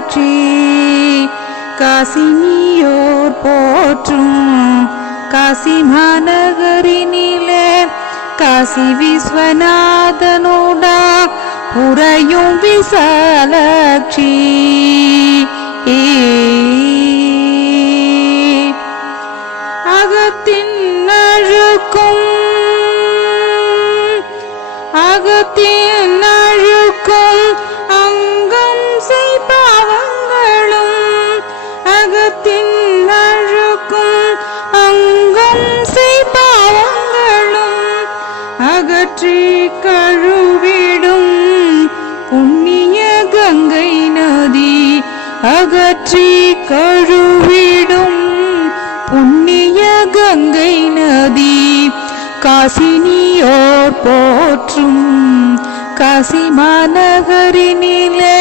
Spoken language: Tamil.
விசாலாட்சி காசினியோர் போற்றும் காசி மாநகரினிலே காசி விஸ்வநாதனோடா உறையும் விசாலாட்சி அகத்தின் அழுக்கும் அங்கம் செய்பாவங்களும் அகத்தின் அழுக்கும் அங்கம் செய்பாவங்களும் அகற்றி கழுவிடும் புண்ணிய கங்கை நதி அகற்றி கழுவிடும் புண்ணிய கங்கை நதி காசினியோர் போற்றும் காசி மாநகரினிலே